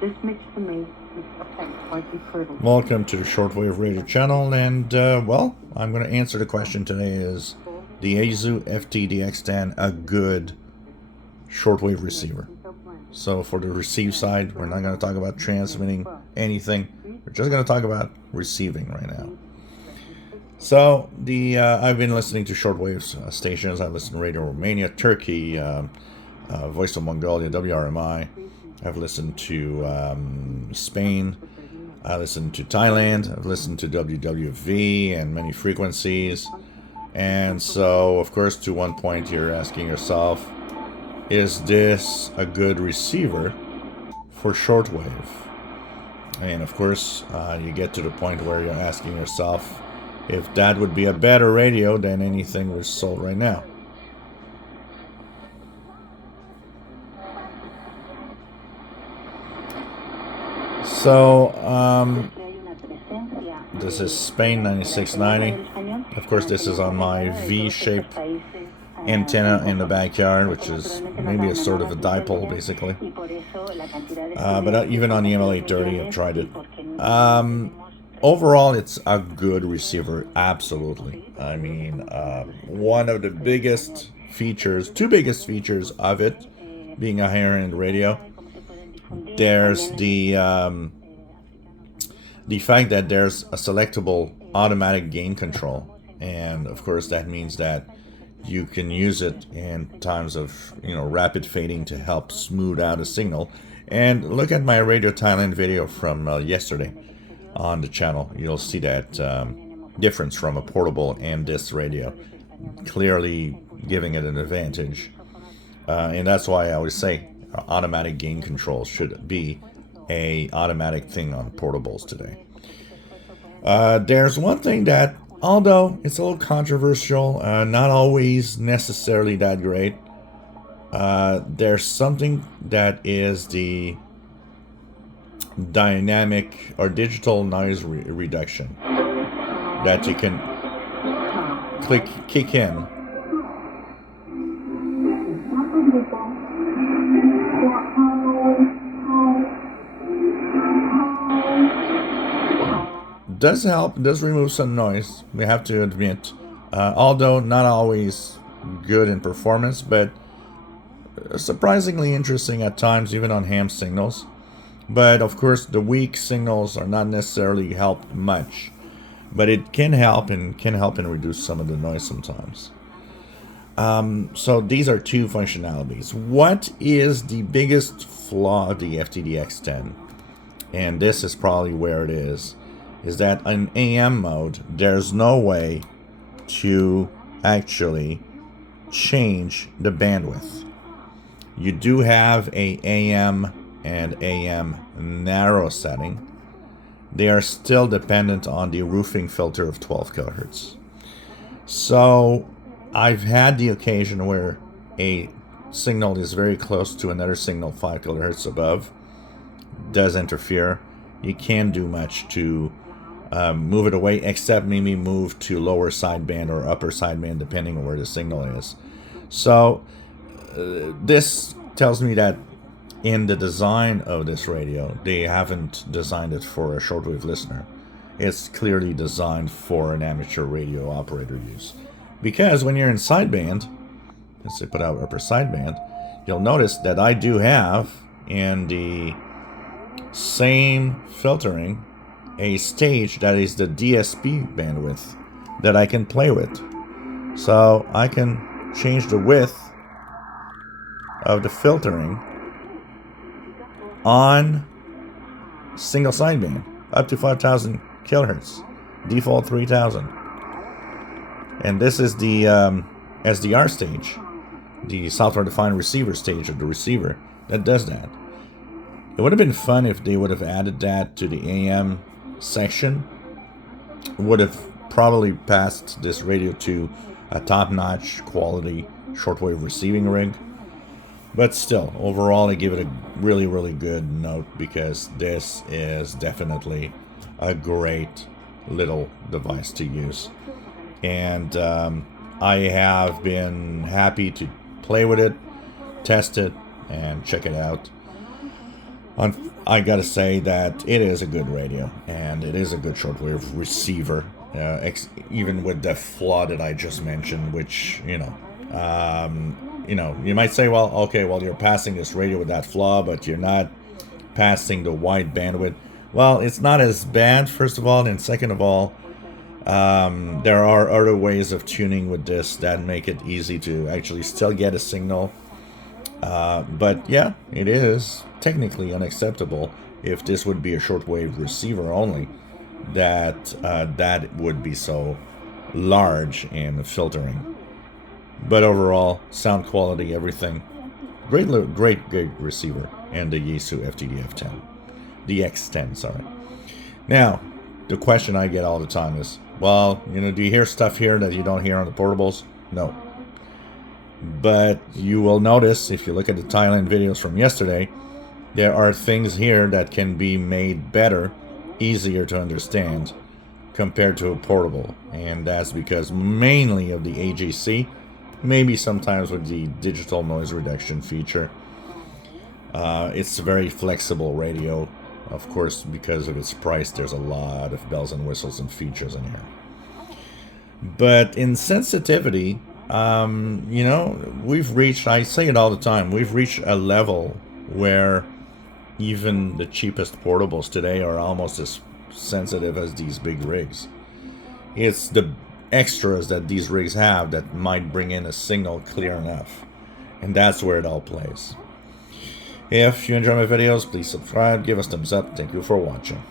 Welcome to the Shortwave radio channel, and well, I'm going to answer the question today: is the Yaesu FTdx10 a good shortwave receiver? So for the receive side, we're not going to talk about transmitting anything. We're just going to talk about receiving right now. So I've been listening to shortwave stations. I listen to Radio Romania, Turkey, Voice of Mongolia, WRMI. I've listened to Spain. I listened to Thailand. I've listened to WWV and many frequencies. And so, of course, to one point, you're asking yourself, is this a good receiver for shortwave? And of course, you get to the point where you're asking yourself if that would be a better radio than anything we're sold right now. So, this is Spain 9690. Of course, this is on my V-shaped antenna in the backyard, which is maybe a sort of a dipole, basically. But even on the ML830, I've tried it. Overall, it's a good receiver, absolutely. I mean, one of the biggest features, two biggest features of it being a higher-end radio, there's the fact that there's a selectable automatic gain control, and of course that means that you can use it in times of rapid fading to help smooth out a signal. And look at my Radio Thailand video from yesterday on the channel. You'll see that difference from a portable and this radio, clearly giving it an advantage. And that's why I always say automatic gain control should be a automatic thing on portables today. There's one thing that, although it's a little controversial, not always necessarily that great, there's something that is the dynamic or digital noise reduction that you can kick in. Does help, does remove some noise, we have to admit, although not always good in performance, but surprisingly interesting at times, even on ham signals. But of course the weak signals are not necessarily helped much, but it can help and reduce some of the noise sometimes. So these are two functionalities. What is the biggest flaw of the FTdx10? And this is probably where it is that in AM mode, there's no way to actually change the bandwidth. You do have a AM and AM narrow setting. They are still dependent on the roofing filter of 12 kilohertz. So I've had the occasion where a signal is very close to another signal 5 kilohertz above, does interfere. You can't do much to move it away, except maybe move to lower sideband or upper sideband, depending on where the signal is. So this tells me that in the design of this radio, they haven't designed it for a shortwave listener. It's clearly designed for an amateur radio operator use. Because when you're in sideband, let's say put out upper sideband, you'll notice that I do have in the same filtering a stage that is the DSP bandwidth that I can play with. So I can change the width of the filtering on single sideband up to 5,000 kilohertz, default 3,000. And this is the SDR stage, the software defined receiver stage of the receiver that does that. It would have been fun if they would have added that to the AM section. Would have probably passed this radio to a top-notch quality shortwave receiving rig. But still, overall, I give it a really, really good note, because this is definitely a great little device to use. And I have been happy to play with it, test it, and check it out. I gotta say that it is a good radio, and it is a good shortwave receiver, even with the flaw that I just mentioned, which, you know, you might say, well, okay, well, you're passing this radio with that flaw, but you're not passing the wide bandwidth. Well, it's not as bad, first of all, and second of all, there are other ways of tuning with this that make it easy to actually still get a signal. But yeah, it is technically unacceptable if this would be a shortwave receiver only, that that would be so large in filtering. But overall, sound quality, everything, great receiver, and the Yaesu FTdx10, sorry. Now, the question I get all the time is, well, you know, do you hear stuff here that you don't hear on the portables? No. But you will notice, if you look at the Thailand videos from yesterday, there are things here that can be made better, easier to understand, compared to a portable. And that's because mainly of the AGC, maybe sometimes with the digital noise reduction feature. It's a very flexible radio. Of course, because of its price, there's a lot of bells and whistles and features in here. But in sensitivity, you know, we've reached, I say it all the time, we've reached a level where even the cheapest portables today are almost as sensitive as these big rigs. It's the extras that these rigs have that might bring in a signal clear enough. And that's where it all plays. If you enjoy my videos, please subscribe, give us thumbs up. Thank you for watching.